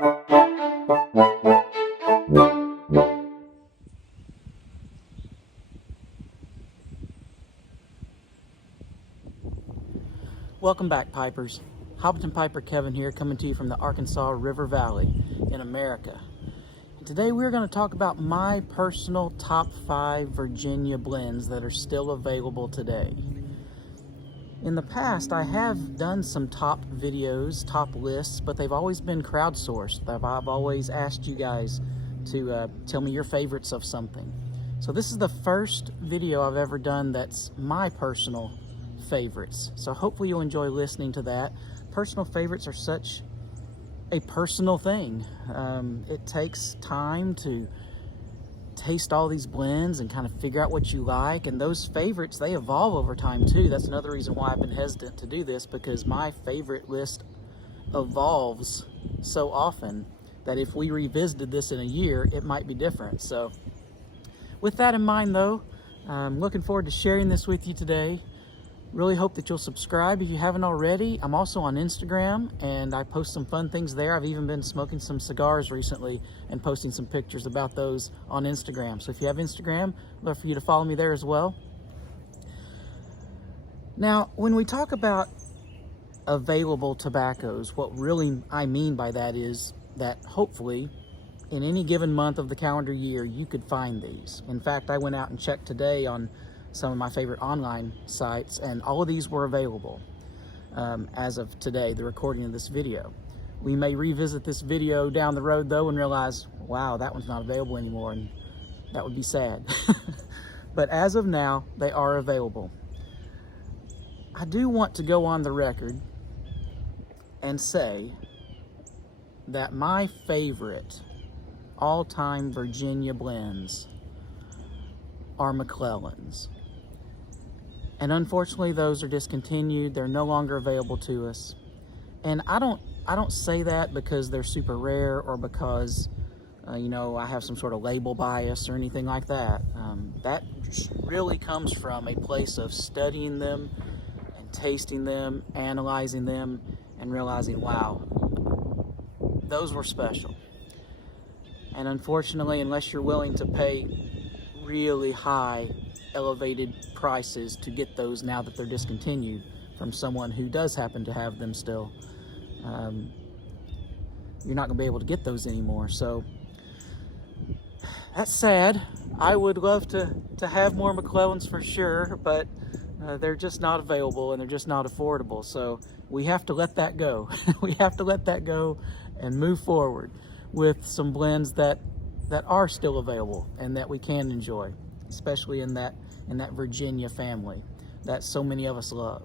Welcome back, Pipers. Hobbiton Piper Kevin here, coming to you from the Arkansas River Valley in America. And today we're going to talk about my personal top 5 Virginia blends that are still available today. In the past, I have done some top videos, top lists, but they've always been crowdsourced. I've always asked you guys to tell me your favorites of something. So this is the first video I've ever done that's my personal favorites. So hopefully you'll enjoy listening to that. Personal favorites are such a personal thing. It takes time to taste all these blends and kind of figure out what you like, and those favorites, they evolve over time too. That's another reason why I've been hesitant to do this, because my favorite list evolves so often that if we revisited this in a year, it might be different. So with that in mind though, I'm looking forward to sharing this with you today. Really hope that you'll subscribe if you haven't already. I'm also on Instagram, and I post some fun things there. I've even been smoking some cigars recently and posting some pictures about those on Instagram. So if you have Instagram, I'd love for you to follow me there as well. Now, when we talk about available tobaccos, what really I mean by that is that hopefully in any given month of the calendar year, you could find these. In fact, I went out and checked today on some of my favorite online sites, and all of these were available as of today, the recording of this video. We may revisit this video down the road though and realize, wow, that one's not available anymore, and that would be sad. But as of now, they are available. I do want to go on the record and say that my favorite all-time Virginia blends are McClellan's. And unfortunately, those are discontinued. They're no longer available to us. And I don't say that because they're super rare or because you know, I have some sort of label bias or anything like that. That really comes from a place of studying them and tasting them, analyzing them, and realizing, wow, those were special. And unfortunately, unless you're willing to pay really high, elevated prices to get those now that they're discontinued from someone who does happen to have them still, you're not going to be able to get those anymore. So that's sad. I would love to have more McClellan's for sure, but they're just not available and they're just not affordable. So we have to let that go. We have to let that go and move forward with some blends that are still available and that we can enjoy, especially in that Virginia family that so many of us love.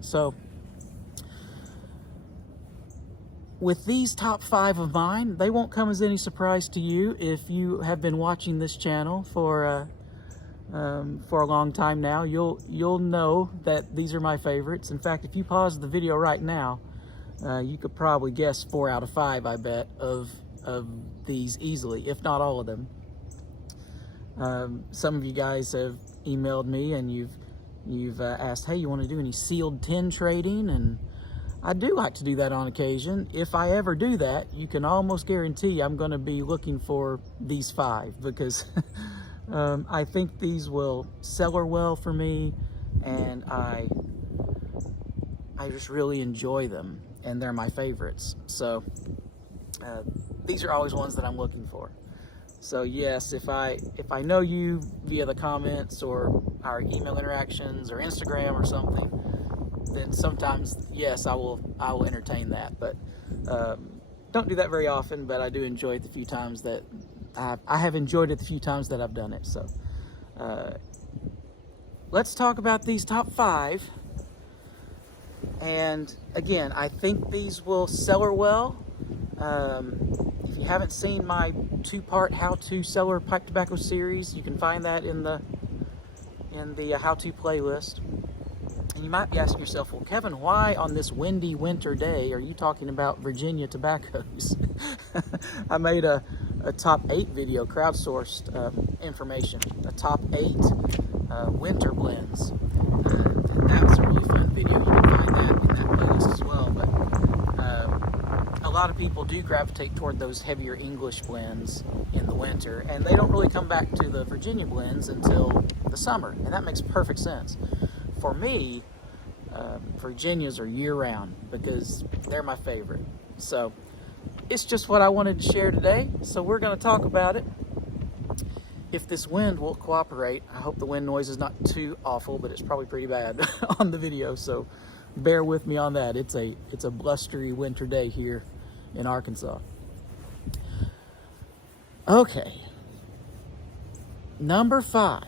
So with these top 5 of mine, they won't come as any surprise to you if you have been watching this channel for a long time now. You'll know that these are my favorites. In fact, if you pause the video right now, you could probably guess 4 out of 5, I bet, of these easily, if not all of them. Some of you guys have emailed me and you've asked, hey, you want to do any sealed tin trading? And I do like to do that on occasion. If I ever do that, you can almost guarantee I'm going to be looking for these 5, because I think these will cellar well for me, and I just really enjoy them, and they're my favorites. So these are always ones that I'm looking for. So yes, if I know you via the comments or our email interactions or Instagram or something, then sometimes, yes, I will entertain that. But don't do that very often, but I do enjoy it the few times that I have enjoyed it the few times that I've done it. So let's talk about these top 5. And again, I think these will cellar well. If you haven't seen my 2-part how to cellar pipe tobacco series, you can find that in the how-to playlist. And you might be asking yourself, well, Kevin, why on this windy winter day are you talking about Virginia tobaccos? I made a top 8 video, crowdsourced information, a top 8 winter blends. And that was a really fun video. You can find that in that playlist as well. But a lot of people do gravitate toward those heavier English blends in the winter, and they don't really come back to the Virginia blends until the summer, and that makes perfect sense. For me, Virginias are year-round because they're my favorite. So it's just what I wanted to share today, so we're going to talk about it. If this wind will cooperate, I hope the wind noise is not too awful, but it's probably pretty bad on the video, so bear with me on that. It's a blustery winter day here in Arkansas. Okay, number 5.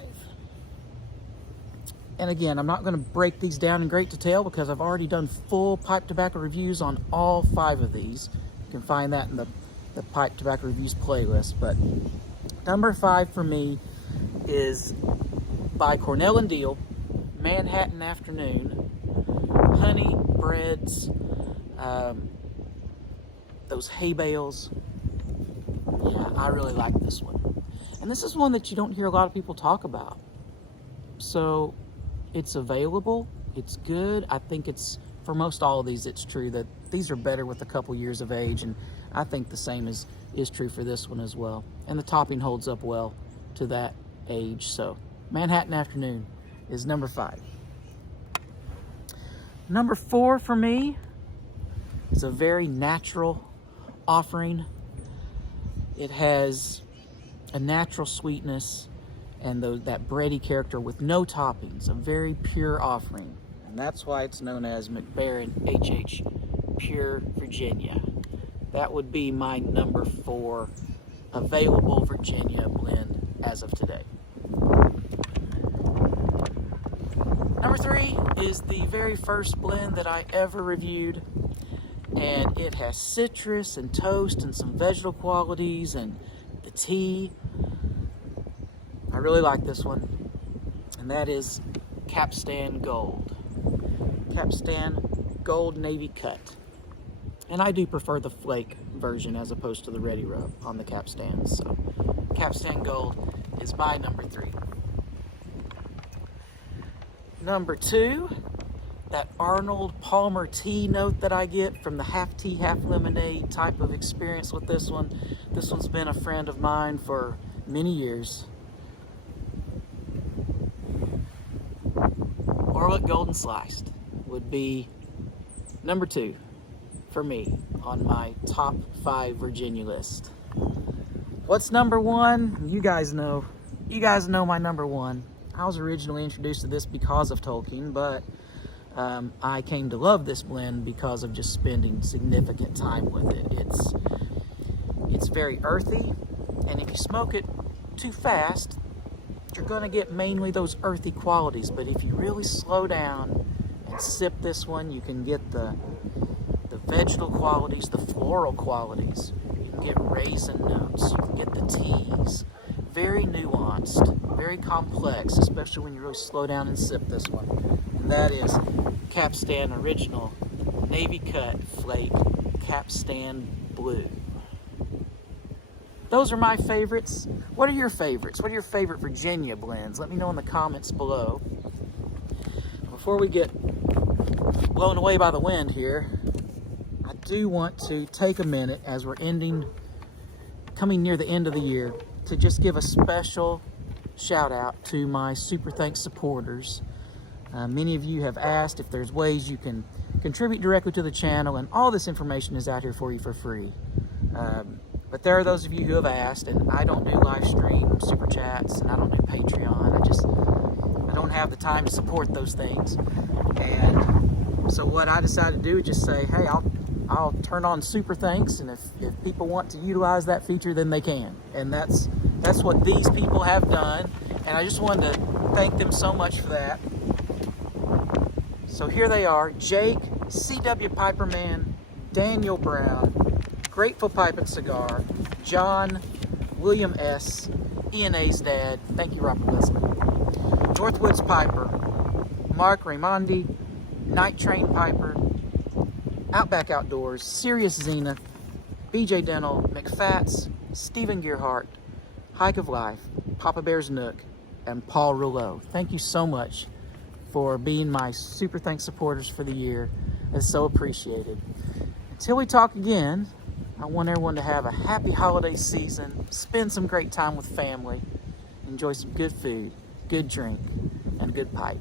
And again, I'm not going to break these down in great detail because I've already done full pipe tobacco reviews on all 5 of these. You can find that in the pipe tobacco reviews playlist. But number 5 for me is by Cornell and Deal, Manhattan Afternoon, honey breads, those hay bales. Yeah, I really like this one. And this is one that you don't hear a lot of people talk about. So it's available, it's good. I think it's, for most all of these, it's true that these are better with a couple years of age, and I think the same is true for this one as well. And the topping holds up well to that age. So Manhattan Afternoon is number 5. Number 4 for me is a very natural offering. It has a natural sweetness and that bready character with no toppings, a very pure offering. And that's why it's known as McBaron HH Pure Virginia. That would be my number 4 available Virginia blend as of today. Number 3 is the very first blend that I ever reviewed, and it has citrus and toast and some vegetal qualities and the tea. I really like this one, and that is Capstan Gold. Capstan Gold Navy Cut. And I do prefer the flake version as opposed to the ready rub on the Capstans. So Capstan Gold is my number 3. Number 2, that Arnold Palmer tea note that I get from the half tea, half lemonade type of experience with this one. This one's been a friend of mine for many years. Orlick Golden Sliced would be number 2 for me on my top 5 Virginia list. What's number 1? You guys know. You guys know my number 1. I was originally introduced to this because of Tolkien, but I came to love this blend because of just spending significant time with it. It's very earthy, and if you smoke it too fast, you're going to get mainly those earthy qualities. But if you really slow down and sip this one, you can get the vegetal qualities, the floral qualities. You can get raisin notes, you can get the teas. Very nuanced, very complex, especially when you really slow down and sip this one. And that is Capstan Original Navy Cut Flake Capstan Blue. Those are my favorites. What are your favorites? What are your favorite Virginia blends? Let me know in the comments below. Before we get blown away by the wind here, I do want to take a minute as we're coming near the end of the year, to just give a special shout out to my Super Thanks supporters. Many of you have asked if there's ways you can contribute directly to the channel, and all this information is out here for you for free. But there are those of you who have asked, and I don't do live stream super chats, and I don't do Patreon. I don't have the time to support those things. And so what I decided to do is just say, hey, I'll turn on Super Thanks, and if people want to utilize that feature, then they can. And that's what these people have done, and I just wanted to thank them so much for that. So here they are: Jake, C.W. Piperman, Daniel Brown, Grateful Pipe and Cigar, John, William S., Ian A's dad, thank you, Robert Wesley, Northwoods Piper, Mark Raimondi, Night Train Piper, Outback Outdoors, Sirius Zenith, BJ Dental, McFats, Stephen Gearhart, Hike of Life, Papa Bear's Nook, and Paul Rouleau. Thank you so much for being my Super Thanks supporters for the year. It's so appreciated. Till we talk again, I want everyone to have a happy holiday season, spend some great time with family, enjoy some good food, good drink, and a good pipe.